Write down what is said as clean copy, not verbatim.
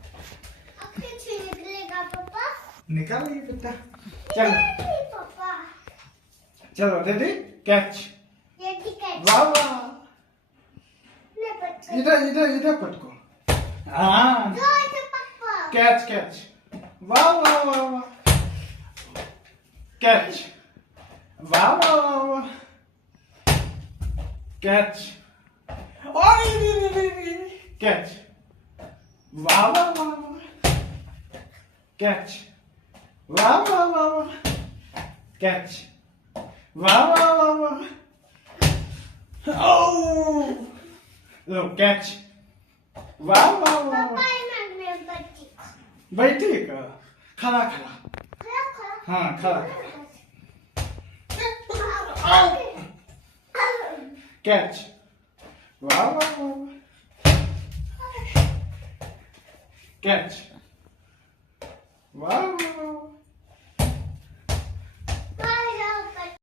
कैसे निकलेगा पापा? निकालिए बेटा चलो नहीं पापा, चलो रेडी कैच ये टिकट वाह वाह नहीं पकड़। इधर इधर इधर पटको हाँ दो ऐसे पापा, कैच कैच वाह वाह वाह वाह कैच वाह वाह वाह वाह कैच ओए कैच वाह वाह वाह वाह कैच वाह वाह वाह वाह कैच वाह वाह वाह वाह Oh! Look, catch. Wow, wow, wow. पापा इन्हें में बच्ची। बैठी का खड़ा खड़ा खड़ा खड़ा। हाँ खड़ा कैच वाह वाह वाह कैच वाह वाह वाह